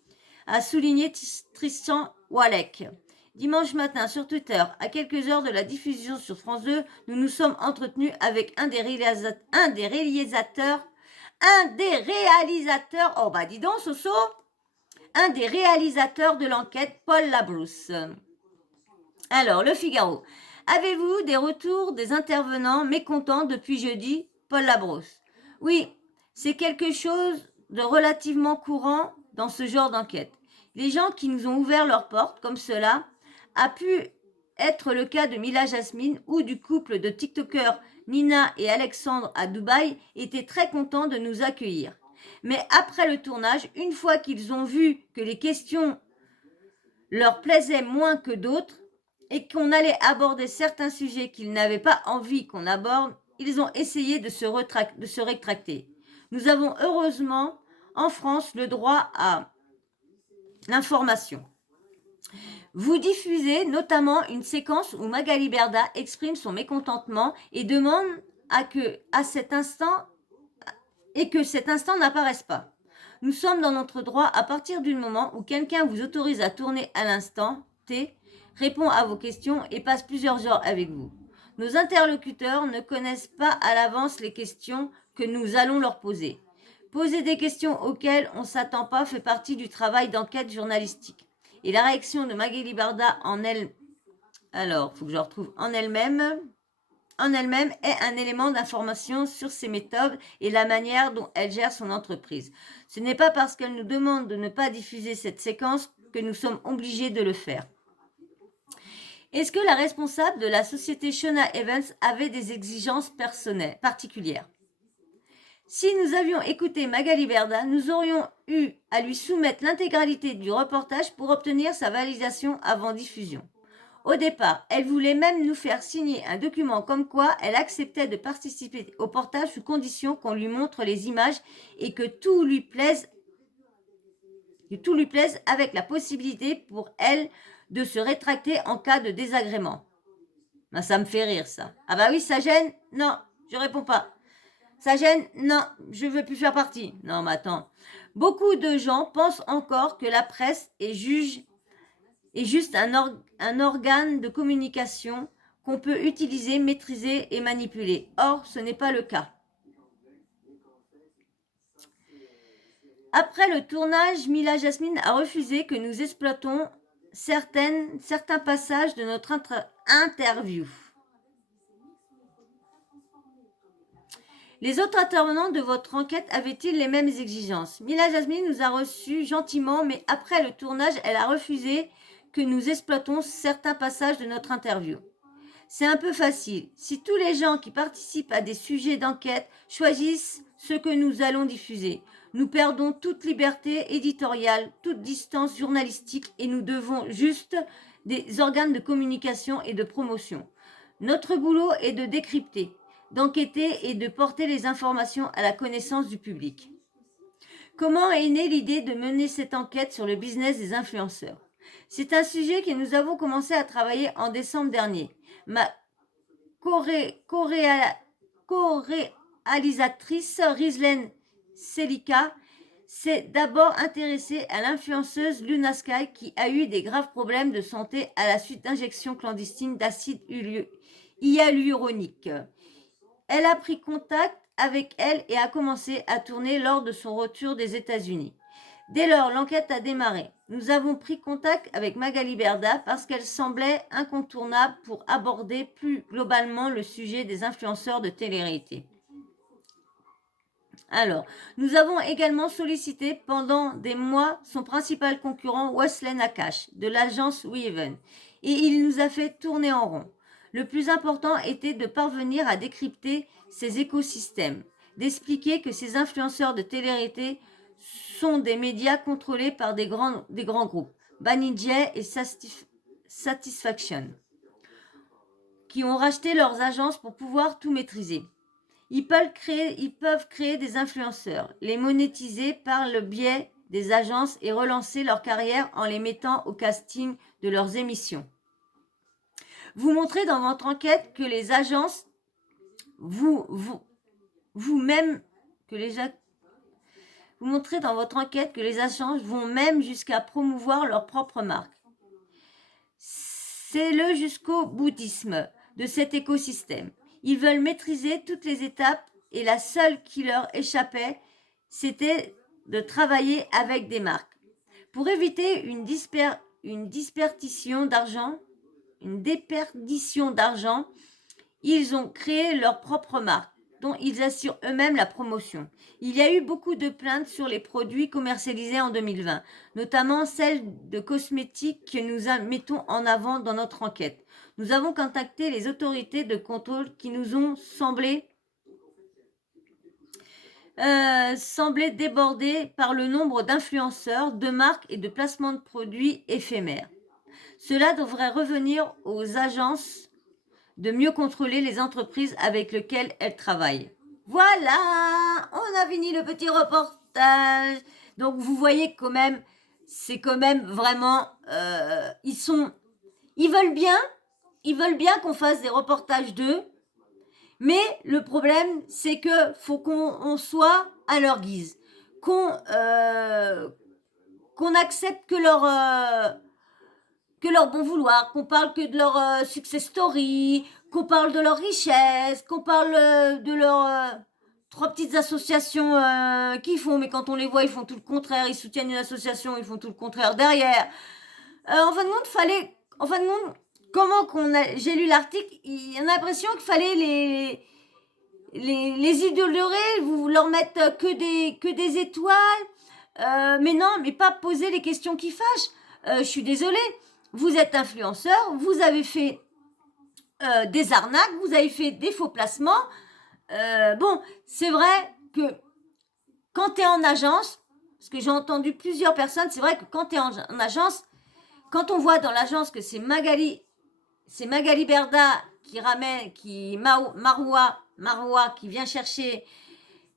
a souligné Tristan Walek. Dimanche matin sur Twitter, à quelques heures de la diffusion sur France 2, nous nous sommes entretenus avec un des réalisateurs, oh bah dis donc Soso, un des réalisateurs de l'enquête, Paul Labrousse. Alors, Le Figaro. Avez-vous des retours des intervenants mécontents depuis jeudi, Paul Labrousse? Oui, c'est quelque chose de relativement courant dans ce genre d'enquête. Les gens qui nous ont ouvert leurs portes, comme cela, a pu être le cas de Mila Jasmine ou du couple de TikTokers Nina et Alexandre à Dubaï, étaient très contents de nous accueillir. Mais après le tournage, une fois qu'ils ont vu que les questions leur plaisaient moins que d'autres et qu'on allait aborder certains sujets qu'ils n'avaient pas envie qu'on aborde, ils ont essayé de se rétracter. Nous avons heureusement en France le droit à l'information. Vous diffusez notamment une séquence où Magali Berda exprime son mécontentement et demande que cet instant n'apparaisse pas. Nous sommes dans notre droit à partir du moment où quelqu'un vous autorise à tourner à l'instant T, répond à vos questions et passe plusieurs heures avec vous. Nos interlocuteurs ne connaissent pas à l'avance les questions que nous allons leur poser. Poser des questions auxquelles on ne s'attend pas fait partie du travail d'enquête journalistique. Et la réaction de Magali Berda en elle-même est un élément d'information sur ses méthodes et la manière dont elle gère son entreprise. Ce n'est pas parce qu'elle nous demande de ne pas diffuser cette séquence que nous sommes obligés de le faire. Est-ce que la responsable de la société Shona Evans avait des exigences particulières? Si nous avions écouté Magali Berda, nous aurions eu à lui soumettre l'intégralité du reportage pour obtenir sa validation avant diffusion. Au départ, elle voulait même nous faire signer un document comme quoi elle acceptait de participer au reportage sous condition qu'on lui montre les images et que tout lui plaise avec la possibilité pour elle de se rétracter en cas de désagrément. Ben, ça me fait rire ça. Ah bah oui, ça gêne? Non, je réponds pas. Ça gêne? Non, je veux plus faire partie. Non, mais attends. Beaucoup de gens pensent encore que la presse est juste un organe de communication qu'on peut utiliser, maîtriser et manipuler. Or, ce n'est pas le cas. Après le tournage, Mila Jasmine a refusé que nous exploitions certains passages de notre interview. Les autres intervenants de votre enquête avaient-ils les mêmes exigences? Mila Jasmine nous a reçus gentiment, mais après le tournage, elle a refusé que nous exploitons certains passages de notre interview. C'est un peu facile. Si tous les gens qui participent à des sujets d'enquête choisissent ce que nous allons diffuser, nous perdons toute liberté éditoriale, toute distance journalistique et nous devons juste des organes de communication et de promotion. Notre boulot est de décrypter, d'enquêter et de porter les informations à la connaissance du public. Comment est née l'idée de mener cette enquête sur le business des influenceurs? C'est un sujet que nous avons commencé à travailler en décembre dernier. Ma co-réalisatrice Rizlen Selika s'est d'abord intéressée à l'influenceuse Luna Sky qui a eu des graves problèmes de santé à la suite d'injections clandestines d'acide hyaluronique. Elle a pris contact avec elle et a commencé à tourner lors de son retour des États-Unis. Dès lors, l'enquête a démarré. Nous avons pris contact avec Magali Berda parce qu'elle semblait incontournable pour aborder plus globalement le sujet des influenceurs de télé-réalité. Alors, nous avons également sollicité pendant des mois son principal concurrent Wesley Nakache de l'agence Weaven et il nous a fait tourner en rond. Le plus important était de parvenir à décrypter ces écosystèmes, d'expliquer que ces influenceurs de télé-réalité sont des médias contrôlés par des grands groupes, Banijay et Satisfaction, qui ont racheté leurs agences pour pouvoir tout maîtriser. Ils peuvent créer des influenceurs, les monétiser par le biais des agences et relancer leur carrière en les mettant au casting de leurs émissions. Vous montrez dans votre enquête que les agences, vous montrez dans votre enquête que les agences vont même jusqu'à promouvoir leur propre marque. C'est le jusqu'au bouddhisme de cet écosystème. Ils veulent maîtriser toutes les étapes et la seule qui leur échappait, c'était de travailler avec des marques. Pour éviter une déperdition d'argent, ils ont créé leur propre marque, dont ils assurent eux-mêmes la promotion. Il y a eu beaucoup de plaintes sur les produits commercialisés en 2020, notamment celles de cosmétiques que nous mettons en avant dans notre enquête. Nous avons contacté les autorités de contrôle qui nous ont semblé débordées par le nombre d'influenceurs, de marques et de placements de produits éphémères. Cela devrait revenir aux agences de mieux contrôler les entreprises avec lesquelles elles travaillent. Voilà, on a fini le petit reportage. Donc vous voyez quand même, c'est quand même vraiment, ils veulent bien qu'on fasse des reportages d'eux, mais le problème c'est que faut qu'on soit à leur guise, qu'on accepte que leur bon vouloir, qu'on parle que de leur success story, qu'on parle de leur richesse, qu'on parle de leurs 3 petites associations qu'ils font, mais quand on les voit, ils font tout le contraire, ils soutiennent une association, ils font tout le contraire derrière. En fin de compte, j'ai lu l'article, il y a l'impression qu'il fallait les idoler, vous leur mettre que des étoiles, mais non, mais pas poser les questions qui fâchent. Je suis désolée. Vous êtes influenceur, vous avez fait des arnaques, vous avez fait des faux placements. Bon, c'est vrai que quand tu es en agence, parce que j'ai entendu plusieurs personnes, c'est vrai que quand tu es en agence, quand on voit dans l'agence que c'est Magali Berda Maroua qui vient chercher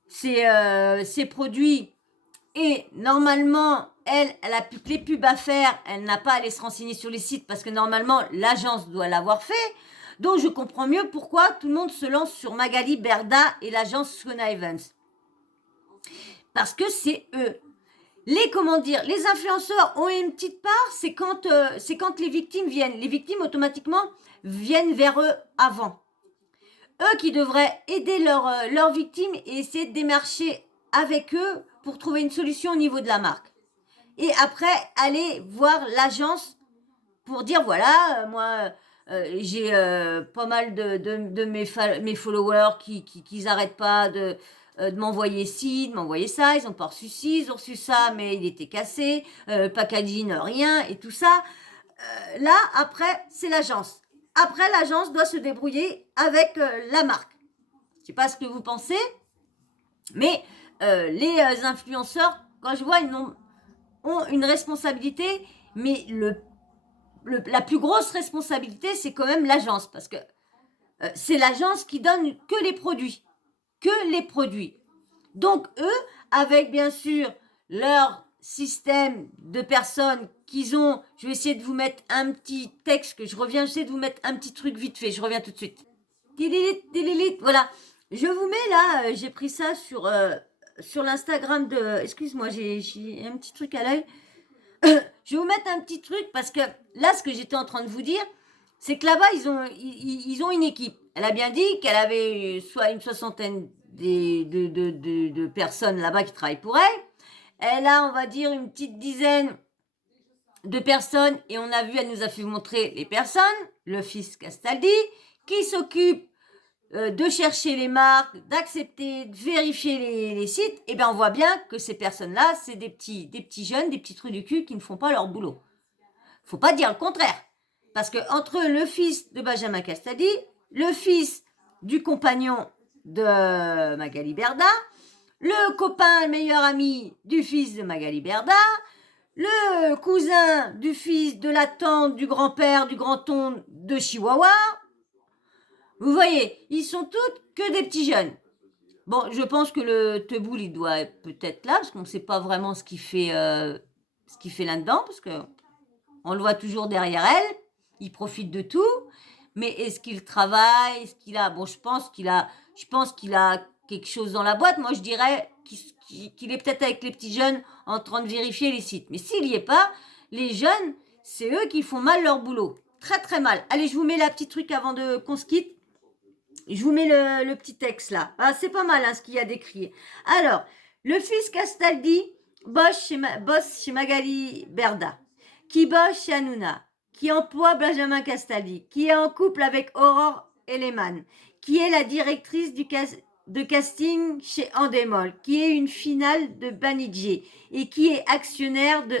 ses produits. Et normalement, elle a plus que les pubs à faire, elle n'a pas à aller se renseigner sur les sites parce que normalement, l'agence doit l'avoir fait. Donc, je comprends mieux pourquoi tout le monde se lance sur Magali Berda et l'agence Shona Evans. Parce que c'est eux. Les influenceurs ont une petite part, c'est quand les victimes viennent. Les victimes, automatiquement, viennent vers eux avant. Eux qui devraient aider leurs victimes et essayer de démarcher avec eux pour trouver une solution au niveau de la marque. Et après, aller voir l'agence pour dire, voilà, moi, j'ai pas mal de mes followers qui n'arrêtent pas de m'envoyer ci, de m'envoyer ça. Ils n'ont pas reçu ci, ils ont reçu ça, mais il était cassé. Packaging, rien, et tout ça. Là, après, c'est l'agence. Après, l'agence doit se débrouiller avec la marque. Je ne sais pas ce que vous pensez, mais les influenceurs, quand je vois, ils ont une responsabilité, mais la plus grosse responsabilité, c'est quand même l'agence, parce que c'est l'agence qui donne que les produits. Que les produits. Donc, eux, avec bien sûr leur système de personnes qu'ils ont, je vais essayer de vous mettre un petit texte que je reviens, j'essaie de vous mettre un petit truc vite fait, je reviens tout de suite. Tililit, voilà. Je vous mets là, j'ai pris ça sur l'Instagram de... Excuse-moi, j'ai un petit truc à l'œil. Je vais vous mettre un petit truc parce que là, ce que j'étais en train de vous dire, c'est que là-bas, ils ont une équipe. Elle a bien dit qu'elle avait soit une soixantaine de personnes là-bas qui travaillent pour elle. Elle a, on va dire, une petite dizaine de personnes et on a vu, elle nous a fait montrer les personnes, le fils Castaldi, qui s'occupe de chercher les marques, d'accepter, de vérifier les sites. Et bien, on voit bien que ces personnes-là, c'est des petits jeunes, des petits trucs du cul qui ne font pas leur boulot. Faut pas dire le contraire. Parce que entre le fils de Benjamin Castaldi, le fils du compagnon de Magali Berda, le copain, le meilleur ami du fils de Magali Berda, le cousin du fils de la tante, du grand-père, du grand-oncle de Chihuahua. Vous voyez, ils sont tous que des petits jeunes. Bon, je pense que le Teboul, il doit être peut-être là, parce qu'on ne sait pas vraiment ce qu'il fait là-dedans, parce que on le voit toujours derrière elle. Il profite de tout. Mais est-ce qu'il travaille? Est-ce qu'il a... Bon, je pense qu'il a quelque chose dans la boîte. Moi, je dirais qu'il est peut-être avec les petits jeunes en train de vérifier les sites. Mais s'il n'y est pas, les jeunes, c'est eux qui font mal leur boulot. Très, très mal. Allez, je vous mets la petite truc avant qu'on se quitte. Je vous mets le petit texte là. Ah, c'est pas mal ce qu'il y a décrit. Alors, le fils Castaldi bosse chez Magali Berda, qui bosse chez Hanouna, qui emploie Benjamin Castaldi, qui est en couple avec Aurore Eleman, qui est la directrice de casting chez Endemol, qui est une finale de Banijé et qui est actionnaire de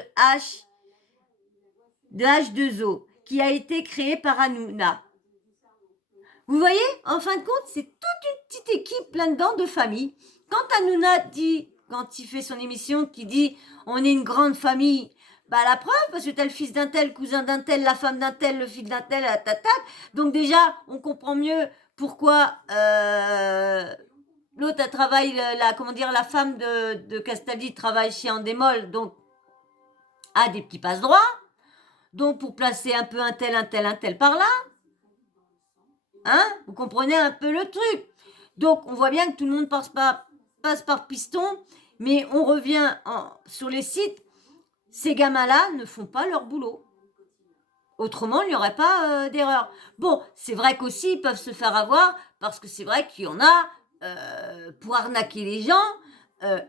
H2O, qui a été créé par Hanouna. Vous voyez, en fin de compte, c'est toute une petite équipe là-dedans de famille. Quand Hanouna dit, quand il fait son émission, qui dit « on est une grande famille », bah la preuve, parce que t'as le fils d'un tel, le cousin d'un tel, la femme d'un tel, le fils d'un tel, la tatat. Donc déjà, on comprend mieux pourquoi l'autre elle travaille, la femme de Castaldi travaille chez Endemol, donc a des petits passe-droits. Donc pour placer un peu un tel par là. Hein? Vous comprenez un peu le truc. Donc, on voit bien que tout le monde passe par piston, mais on revient sur les sites. Ces gamins-là ne font pas leur boulot. Autrement, il n'y aurait pas d'erreur. Bon, c'est vrai qu'aussi, ils peuvent se faire avoir, parce que c'est vrai qu'il y en a, pour arnaquer les gens,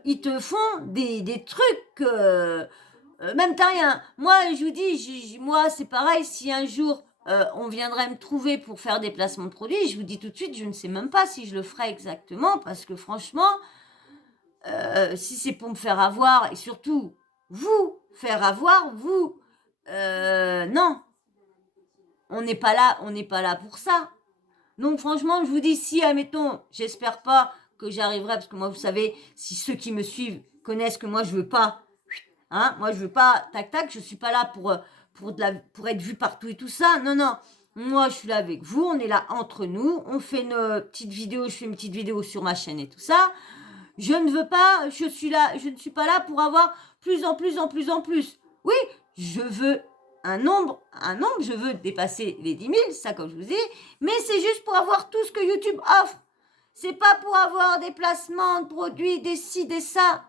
ils te font des trucs... même t'as rien. Moi, je vous dis, moi, c'est pareil, si un jour... on viendrait me trouver pour faire des placements de produits, je vous dis tout de suite, je ne sais même pas si je le ferai exactement, parce que franchement, si c'est pour me faire avoir, et surtout, vous faire avoir, non, on n'est pas là pour ça. Donc franchement, je vous dis, si, admettons, j'espère pas que j'arriverai, parce que moi, vous savez, si ceux qui me suivent connaissent que moi, je veux pas, moi, je veux pas, tac, je suis pas là pour être vu partout et tout ça. Non. Moi, je suis là avec vous. On est là entre nous. On fait une petite vidéo. Je fais une petite vidéo sur ma chaîne et tout ça. Je ne veux pas, je ne suis pas là pour avoir plus en plus. Oui, je veux un nombre, je veux dépasser les 10 000, ça comme je vous dis, mais c'est juste pour avoir tout ce que YouTube offre. C'est pas pour avoir des placements de produits, des ci, des ça.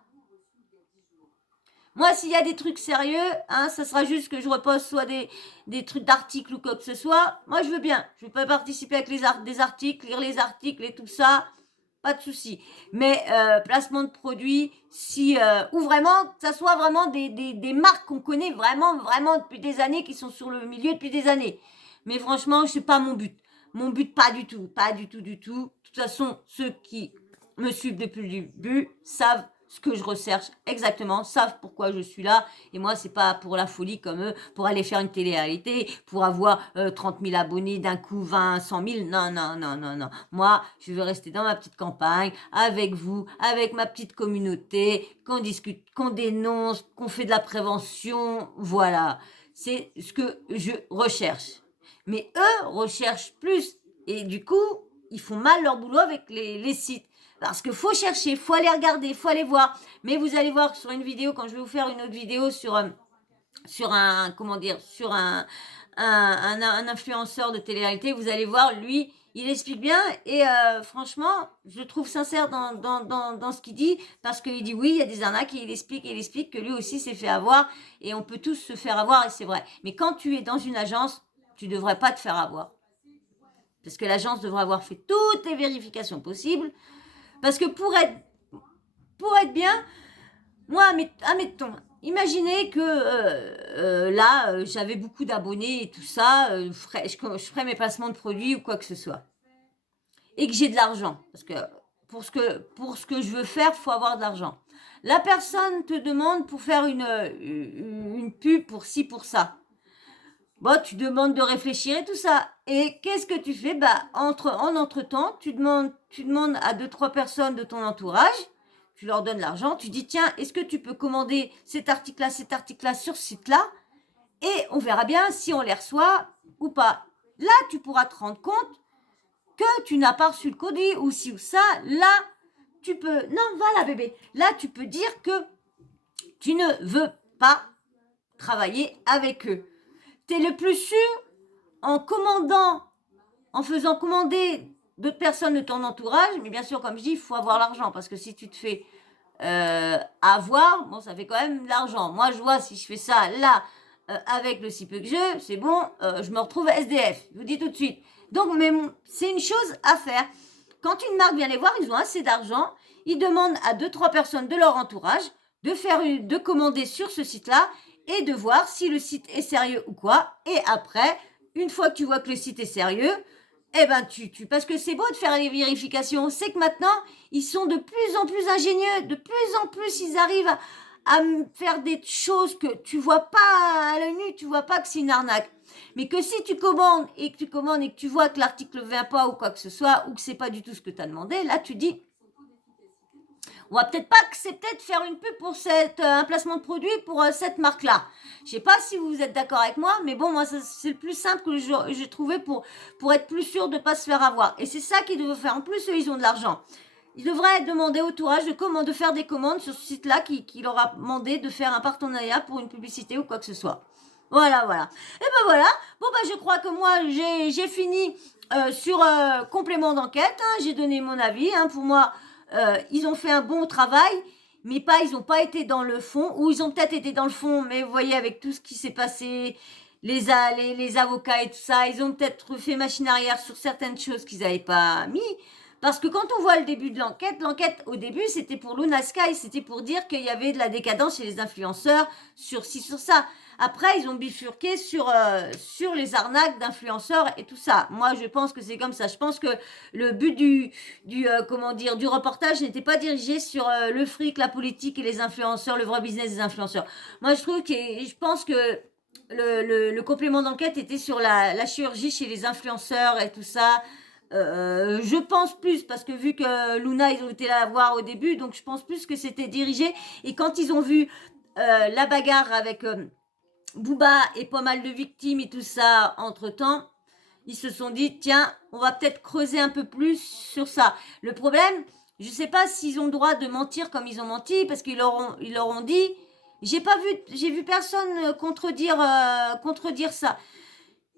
Moi, s'il y a des trucs sérieux, ça sera juste que je repose soit des trucs d'articles ou quoi que ce soit. Moi, je veux bien. Je veux pas participer avec des articles, lire les articles et tout ça. Pas de souci. Mais placement de produits, ou vraiment, que ça soit vraiment des marques qu'on connaît vraiment depuis des années, qui sont sur le milieu depuis des années. Mais franchement, c'est pas mon but. Mon but, pas du tout. Pas du tout, du tout. De toute façon, ceux qui me suivent depuis le début savent ce que je recherche exactement, savent pourquoi je suis là. Et moi, c'est pas pour la folie comme eux, pour aller faire une télé-réalité, pour avoir 30 000 abonnés d'un coup, 20, 100 000. Non, non, non, non, non. Moi, je veux rester dans ma petite campagne, avec vous, avec ma petite communauté, qu'on discute, qu'on dénonce, qu'on fait de la prévention. Voilà. C'est ce que je recherche. Mais eux recherchent plus. Et du coup, ils font mal leur boulot avec les sites. Parce qu'il faut chercher, faut aller regarder, faut aller voir. Mais vous allez voir sur une vidéo, quand je vais vous faire une autre vidéo sur un influenceur de télé-réalité, vous allez voir, lui, il explique bien. Et franchement, je le trouve sincère dans ce qu'il dit. Parce qu'il dit, oui, il y a des arnaques, et il explique que lui aussi s'est fait avoir. Et on peut tous se faire avoir, et c'est vrai. Mais quand tu es dans une agence, tu ne devrais pas te faire avoir. Parce que l'agence devrait avoir fait toutes les vérifications possibles. Parce que pour être bien, moi, admettons, imaginez que là, j'avais beaucoup d'abonnés et tout ça, je ferais mes placements de produits ou quoi que ce soit. Et que j'ai de l'argent. Parce que pour ce que je veux faire, il faut avoir de l'argent. La personne te demande pour faire une pub pour ci, pour ça. Bon, tu demandes de réfléchir et tout ça. Et qu'est-ce que tu fais? Bah, en entre-temps, tu demandes à 2-3 personnes de ton entourage, tu leur donnes l'argent, tu dis, tiens, est-ce que tu peux commander cet article-là sur ce site-là? Et on verra bien si on les reçoit ou pas. Là, tu pourras te rendre compte que tu n'as pas reçu le colis ou ci ou ça. Là, tu peux... Non, voilà, bébé. Là, tu peux dire que tu ne veux pas travailler avec eux. T'es le plus sûr en faisant commander d'autres personnes de ton entourage, mais bien sûr, comme je dis, il faut avoir l'argent, parce que si tu te fais avoir, bon, ça fait quand même de l'argent. Moi, je vois, si je fais ça là, avec le si peu que je, c'est bon, je me retrouve SDF, je vous dis tout de suite. Donc, mais c'est une chose à faire. Quand une marque vient les voir, ils ont assez d'argent, ils demandent à 2-3 personnes de leur entourage de commander sur ce site-là, et de voir si le site est sérieux ou quoi. Et après, une fois que tu vois que le site est sérieux, eh ben parce que c'est beau de faire les vérifications. C'est que maintenant, ils sont de plus en plus ingénieux. De plus en plus, ils arrivent à faire des choses que tu vois pas à l'œil nu. Tu vois pas que c'est une arnaque. Mais que si tu commandes et que tu vois que l'article ne vient pas ou quoi que ce soit, ou que c'est pas du tout ce que tu as demandé, là, tu dis... On va peut-être pas accepter de faire une pub pour un placement de produit pour cette marque-là. Je sais pas si vous êtes d'accord avec moi, mais bon, moi, c'est le plus simple que j'ai trouvé pour être plus sûr de ne pas se faire avoir. Et c'est ça qu'ils devraient faire. En plus, eux, ils ont de l'argent. Ils devraient demander au tourage de faire des commandes sur ce site-là qui leur a demandé de faire un partenariat pour une publicité ou quoi que ce soit. Voilà, voilà. Et ben voilà. Bon, ben, je crois que moi, j'ai fini sur complément d'enquête. Hein. J'ai donné mon avis. Hein. Pour moi... ils ont fait un bon travail, mais ils n'ont pas été dans le fond, ou ils ont peut-être été dans le fond, mais vous voyez, avec tout ce qui s'est passé, les avocats et tout ça, ils ont peut-être fait machine arrière sur certaines choses qu'ils n'avaient pas mis. Parce que quand on voit le début de l'enquête au début, c'était pour Luna Sky, c'était pour dire qu'il y avait de la décadence chez les influenceurs, sur ci, sur ça. Après, ils ont bifurqué sur les arnaques d'influenceurs et tout ça. Moi, je pense que c'est comme ça. Je pense que le but du reportage n'était pas dirigé sur le fric, la politique et les influenceurs, le vrai business des influenceurs. Moi, je pense que le complément d'enquête était sur la chirurgie chez les influenceurs et tout ça. Je pense plus, parce que vu que Luna, ils ont été là voir au début, donc je pense plus que c'était dirigé. Et quand ils ont vu la bagarre avec Booba et pas mal de victimes et tout ça, entre-temps, ils se sont dit, tiens, on va peut-être creuser un peu plus sur ça. Le problème, je sais pas s'ils ont le droit de mentir comme ils ont menti, parce qu'ils leur ont dit, j'ai vu personne contredire ça.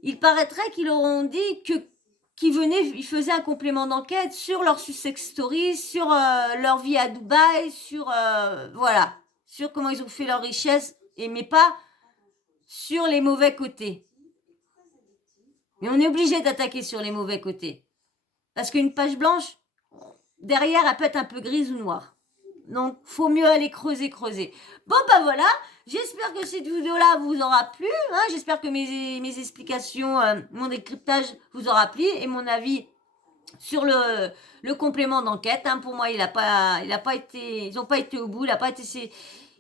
Il paraîtrait qu'ils leur ont dit qu'ils faisaient un complément d'enquête sur leur success story, sur leur vie à Dubaï, sur comment ils ont fait leur richesse, mais pas sur les mauvais côtés. Mais on est obligé d'attaquer sur les mauvais côtés. Parce qu'une page blanche, derrière, elle peut être un peu grise ou noire. Donc, faut mieux aller creuser. Bon, bah voilà. J'espère que cette vidéo-là vous aura plu. Hein. J'espère que mes explications, mon décryptage vous aura plu et mon avis sur le complément d'enquête. Hein. Pour moi, ils n'ont pas été au bout.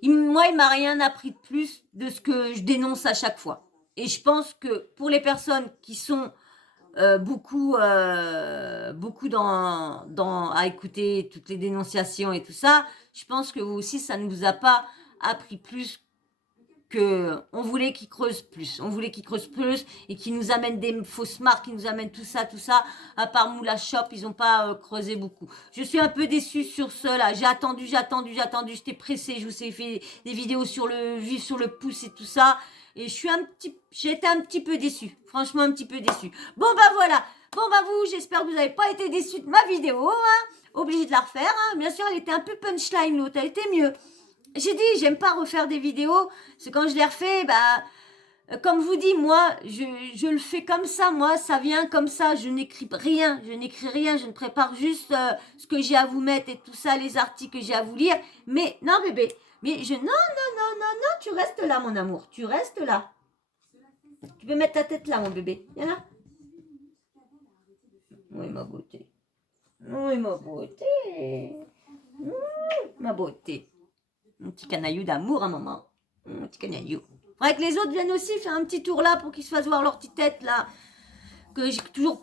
Moi, il m'a rien appris de plus de ce que je dénonce à chaque fois. Et je pense que pour les personnes qui sont beaucoup à écouter toutes les dénonciations et tout ça, je pense que vous aussi, ça ne vous a pas appris plus que on voulait qu'ils creusent plus. On voulait qu'ils creusent plus et qu'ils nous amènent des fausses marques, qu'ils nous amènent tout ça. À part Moula Shop, ils n'ont pas creusé beaucoup. Je suis un peu déçue sur cela. J'ai attendu. J'étais pressée. Je vous ai fait des vidéos sur le vif, sur le pouce et tout ça. Et j'ai été un petit peu déçue. Franchement, un petit peu déçue. Bon, bah voilà. Bon, bah vous, j'espère que vous n'avez pas été déçus de ma vidéo. Hein. Obligée de la refaire. Hein. Bien sûr, elle était un peu punchline, l'autre. Elle était mieux. J'ai dit, j'aime pas refaire des vidéos. C'est quand je les refais, comme je vous dis, moi, je le fais comme ça. Moi, ça vient comme ça. Je n'écris rien. Je ne prépare juste ce que j'ai à vous mettre et tout ça, les articles que j'ai à vous lire. Mais, non, bébé. Mais non, tu restes là, mon amour. Tu restes là. Tu peux mettre ta tête là, mon bébé. Viens là. Oui, ma beauté. Oui, ma beauté. Ma beauté. Un petit canaillou d'amour, hein, maman. Un petit canaillou. Faudrait que les autres viennent aussi faire un petit tour là pour qu'ils se fassent voir leur petite tête là. Que j'arrive toujours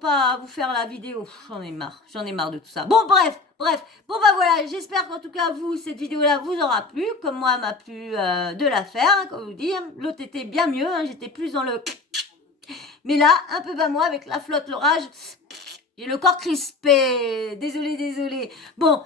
pas à vous faire la vidéo. J'en ai marre de tout ça. Bon, bref. Bon, bah voilà, j'espère qu'en tout cas, vous, cette vidéo-là vous aura plu. Comme moi, m'a plu de la faire, hein, comme je vous dis. L'autre était bien mieux, hein, j'étais plus dans le... Mais là, un peu bas moi, avec la flotte, l'orage... J'ai le corps crispé. Désolé. Bon,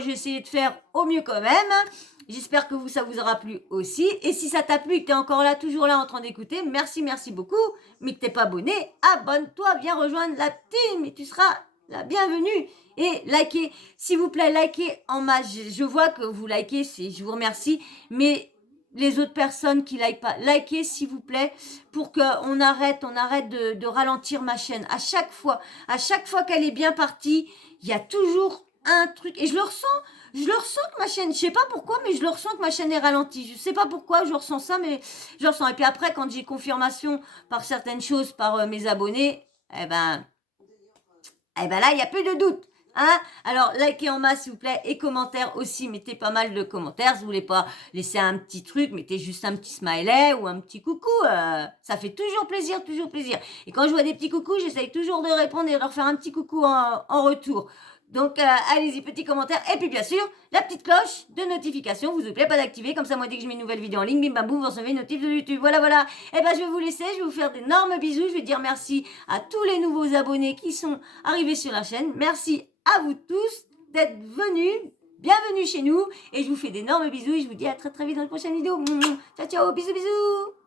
j'ai essayé de faire au mieux quand même. Hein. J'espère que ça vous aura plu aussi. Et si ça t'a plu et que t'es encore là, toujours là en train d'écouter, merci beaucoup. Mais que t'es pas abonné, abonne-toi, viens rejoindre la team et tu seras la bienvenue. Et likez, s'il vous plaît, likez en masse. Je vois que vous likez, je vous remercie. Mais les autres personnes qui likent pas, likez s'il vous plaît pour qu'on arrête de ralentir ma chaîne. À chaque fois qu'elle est bien partie, il y a toujours un truc. Et je le ressens que ma chaîne, je sais pas pourquoi, mais je le ressens que ma chaîne est ralentie. Je sais pas pourquoi, je ressens ça, mais je le ressens. Et puis après, quand j'ai confirmation par certaines choses, par mes abonnés, eh ben là, il n'y a plus de doute. Hein? Alors, likez en masse, s'il vous plaît, et commentaires aussi. Mettez pas mal de commentaires. Si vous voulez pas laisser un petit truc, mettez juste un petit smiley ou un petit coucou. Ça fait toujours plaisir. Et quand je vois des petits coucous, j'essaye toujours de répondre et de leur faire un petit coucou en retour. Donc, allez-y, petit commentaire. Et puis, bien sûr, la petite cloche de notification, vous plaît, pas d'activer. Comme ça, moi, dès que je mets une nouvelle vidéo en ligne, bim, bam, boum, vous recevez une notif de YouTube. Voilà. Et je vais vous laisser. Je vais vous faire d'énormes bisous. Je vais dire merci à tous les nouveaux abonnés qui sont arrivés sur la chaîne. Merci à vous tous d'être venus. Bienvenue chez nous. Et je vous fais d'énormes bisous. Et je vous dis à très vite dans la prochaine vidéo. Ciao, bisous.